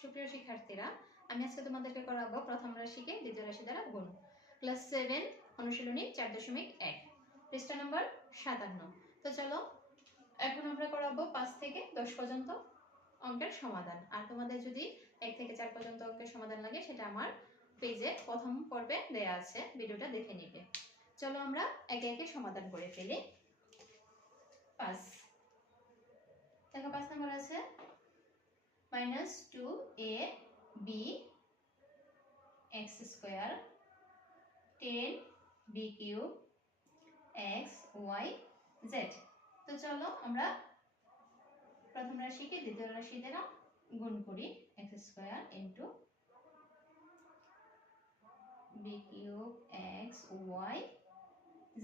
সুপ্রিয় শিক্ষার্থীরা, আমি আজকে তোমাদেরকে করাবো প্রথম রাশিকে দ্বিতীয় রাশি দ্বারা গুণ। ক্লাস 7 অনুশীলনী 4.1, পৃষ্ঠা নম্বর 57। তো চলো এখন আমরা করাবো 5 থেকে 10 পর্যন্ত অঙ্কের সমাধান। আর তোমাদের যদি 1 থেকে 4 পর্যন্ত অঙ্কের সমাধান লাগে সেটা আমার পেজে প্রথম পর্বে দেয়া আছে, ভিডিওটা দেখে নিবে। চলো আমরা একে একে সমাধান করে ফেলি। 5 দেখো, 5 নম্বর আছে -2ab x square 10b cube x y z। তো চলো আমরা প্রথম রাশিকে দ্বিতীয় রাশি দ্বারা গুণ করি। x square into b cube x y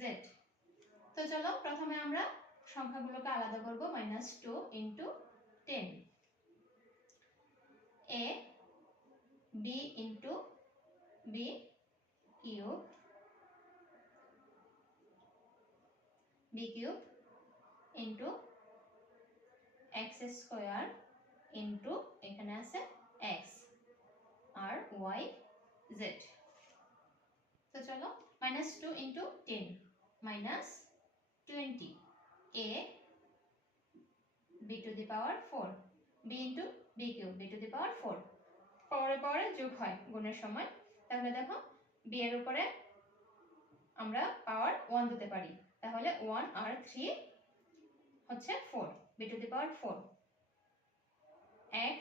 z। তো চলো প্রথমে আমরা সংখ্যাগুলোকে আলাদা করব। -2 into 10 a b into b cube into x square into এখানে আছে x আর y z। তো চলো -2 into 10 -20 a b to the power 4 b into b cube b to the power 4 পরে পরে যোগ হয় গুণের সময়। তাহলে দেখো b এর উপরে আমরা পাওয়ার 1 দিতে পারি, তাহলে 1 আর 3 হচ্ছে 4 b to the power 4 x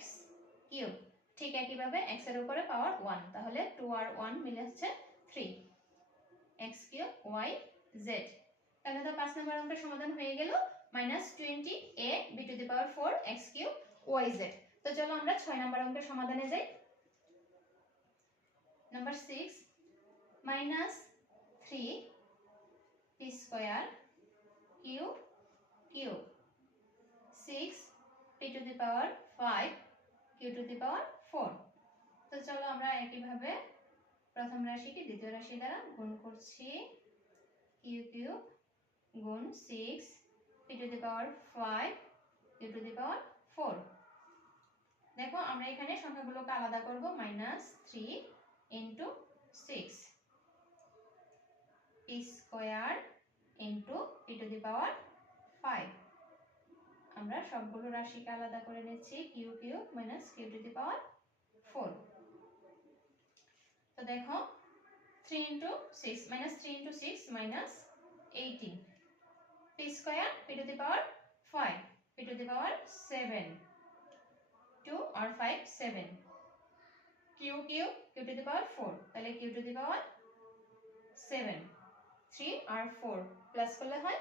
cube. ঠিক একইভাবে x এর উপরে পাওয়ার 1, তাহলে 2 আর 1 মিলে হচ্ছে 3 x কিউব y z। তাহলে তো 5 নম্বর অঙ্কের সমাধান হয়ে গেল -20 a b to the power 4 x cube y z। তো চলো আমরা 6 নম্বর অঙ্কের সমাধানে যাই। Number 6 -3 p square cube 6 p to the power 5 q to the power 4। তো চলো আমরা একইভাবে প্রথম রাশিকে দ্বিতীয় রাশি দ্বারা গুণ করছি। q কিউব গুণ 6 p to the power 5 q to the power 4। দেখো আমরা এখানে সংখ্যাগুলোকে আলাদা করব। -3 into 6 p square into p to the power 5। আমরা সবগুলো রাশিকে আলাদা করে নিচ্ছি। q cube minus q to the power 4। তো দেখো 3 into 6 -3 into 6 -18 p square p to the power 5 p to the power 7 2 or 5 7 q cube q to the power 4, তাহলে q to the power 7 3 R 4 plus করলে হয়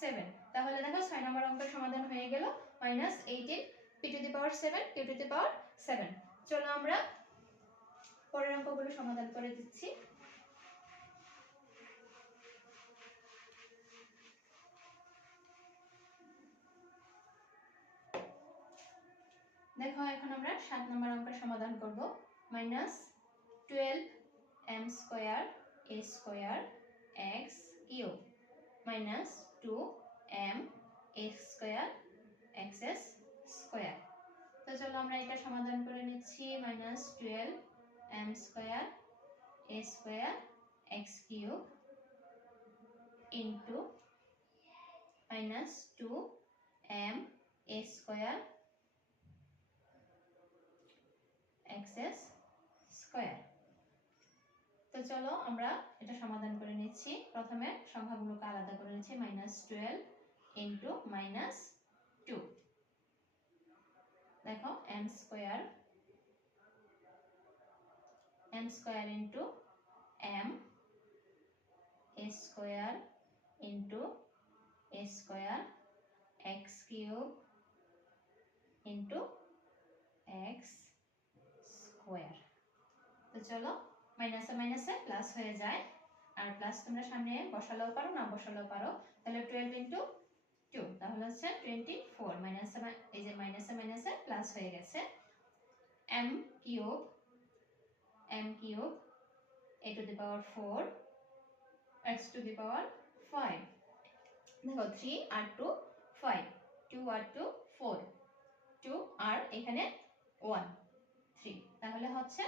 7। তাহলে দেখো 6 নম্বর অঙ্কের সমাধান হয়ে গেল -18 p to the power 7 q to the power 7। চলো আমরা পরের অঙ্কগুলো সমাধান করে দিচ্ছি। দেখো এখন আমরা 7 নম্বর অঙ্কের সমাধান করব। -12m square a square x cube -2m x square x square. তো চলো আমরা এটা সমাধান করে নিচ্ছি। -12m square a square x cube into -2m a square x square. তো চলো আমরা এটা সমাধান করে নিচ্ছি। প্রথমে সংখ্যাগুলোকে আলাদা করে নিচ্ছি। -12 ইনটু -2 দেখো m square into m a square into a square x cube into x square. তো চলো মাইনাসে মাইনাসে প্লাস হয়ে যায়, আর প্লাস তোমরা সামনে বসালেও পারো না বসালেও পারো। তাহলে 12 ইনটু 2 তাহলে হচ্ছে 24 মাইনাসে এই যে মাইনাসে মাইনাসে প্লাস হয়ে গেছে। m cube a to the power 4 x to the power 5। দেখো 3 আর 2 5 2 আর 2 4 2 আর এখানে 1 3 তাহলে হচ্ছে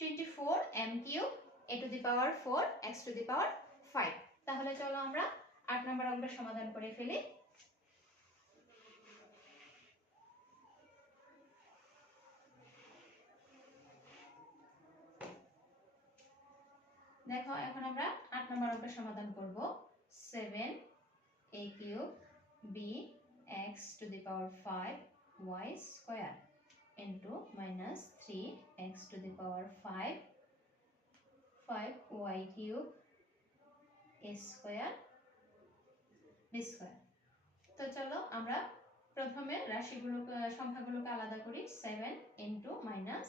24 m cube a to the power 4 x to the power 5 তাহলে চলো আমরা 8 নম্বর অঙ্কের সমাধান করে ফেলি দেখো এখন আমরা 8 নম্বর অঙ্কের সমাধান করব 7 a cube b x to the power 5 y square into minus 3 x to the power 5 y cube a square b square তো চলো আমরা প্রথমে রাশিগুলোকে সংখ্যাগুলোকে আলাদা করি 7 into minus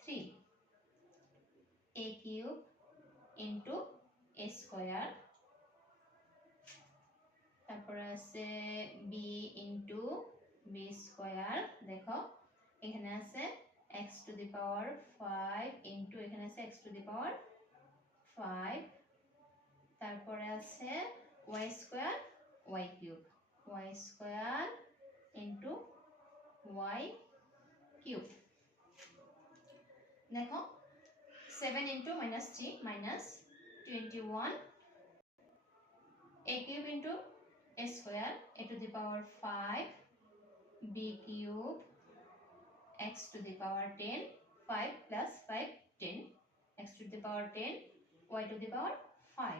3 a cube into a square তারপরে আছে b into b square দেখো এখানে আছে x to the power 5 into এখানে আছে x to the power 5 তারপরে আছে y square y cube y square into y cube দেখো 7 into minus 3 minus 21 a cube into a square a to the power 5 b cube x to the power 10 5 plus 5 10 x to the power 10 y to the power 5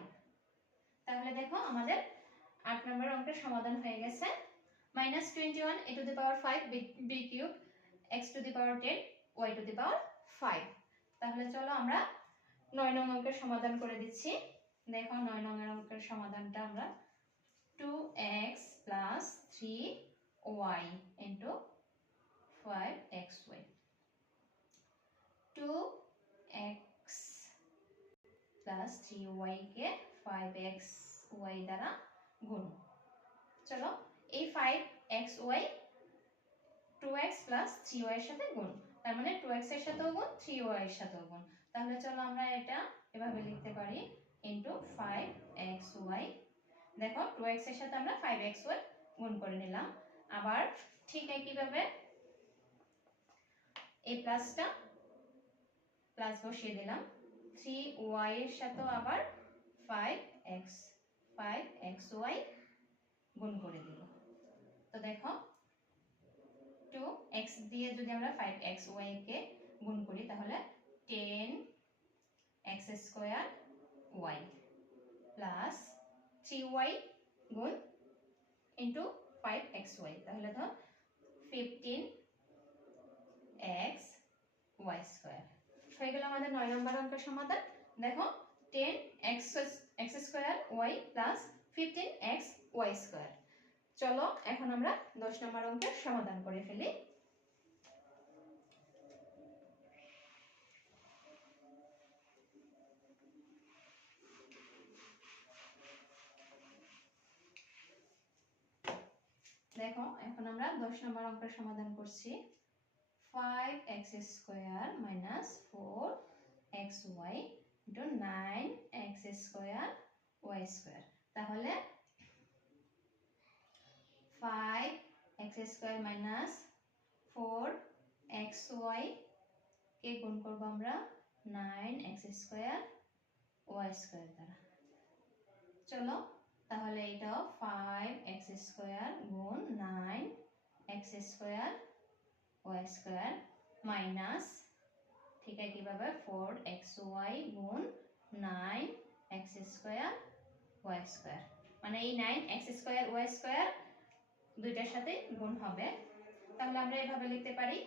তাহলে দেখো আমাদের 8 নম্বর অঙ্কের সমাধান হয়ে গেছে -21 a to the power 5 b cube x to the power 10 y to the power 5 তাহলে চলো আমরা 9 নং অঙ্কের সমাধান করে দিচ্ছি দেখো 9 নং অঙ্কের সমাধানটা আমরা 2x plus 3y into 5xy 2x plus 3y কে 5xy দ্বারা গুণ চলো এই 5xy 2x plus 3y এর সাথে গুণ তার মানে 2x এর সাথেও গুণ 3y এর সাথেও গুণ তাহলে চলো আমরা এটা এভাবে লিখতে পারি into 5xy দেখো 2x এর সাথে আমরা 5xy গুণ করে নিলাম আবার ঠিক একইভাবে এই প্লাসটা প্লাস বসিয়ে দিলাম 3y এর সাথে আবার 5xy গুণ করে দিল তো দেখো 2x দিয়ে যদি আমরা 5xy কে গুণ করি তাহলে 10x² y প্লাস 3y গুণ into 5xy তাহলে তো 15xy² হয়ে গেল আমাদের 9 নম্বর অঙ্কের সমাধান দেখো 10x² y প্লাস 15xy² চলো এখন আমরা 10 নম্বর অঙ্কের সমাধান করে ফেলি দেখো এখন আমরা 10 নম্বর অঙ্কের সমাধান করছি 5x² minus 4xy into 9x² y² তাহলে 5x² minus 4xy কে গুণ করব আমরা 9x² y² দ্বারা চলো তাহলে এটা 5x² গুণ 9x² y² মাইনাস ঠিক একইভাবে 4xy গুণ 9x² y² মানে এই 9x² y² দুইটার সাথে গুণ হবে তাহলে আমরা এভাবে লিখতে পারি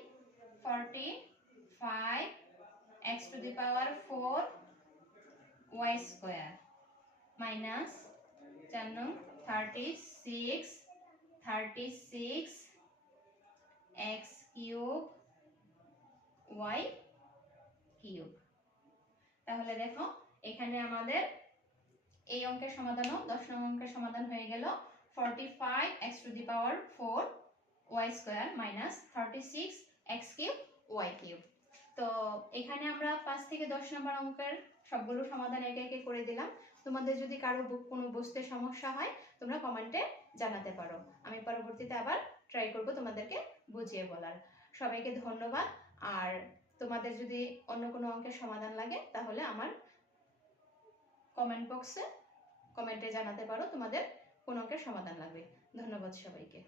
45x to the power 4 y² minus 36 x cube y cube তাহলে দেখো এখানে আমাদের এই অঙ্কের সমাধানও 10 নং অঙ্কের সমাধান হয়ে গেল 45x to the power 4 y² minus 36x cube y cube তো এখানে আমরা 5 থেকে 10 নম্বর অঙ্কের সবগুলো সমাধান একে একে করে দিলাম তোমাদের যদি কারো কোনো বুঝতে সমস্যা হয় তোমরা কমেন্টে জানাতে পারো আমি পরবর্তীতে আবার ট্রাই করব তোমাদেরকে বুঝিয়ে বলার সবাইকে ধন্যবাদ আর তোমাদের যদি অন্য কোনো অঙ্কের সমাধান লাগে তাহলে আমার কমেন্ট বক্সে কমেন্টে জানাতে পারো তোমাদের কোন অঙ্কের সমাধান লাগবে। ধন্যবাদ সবাইকে।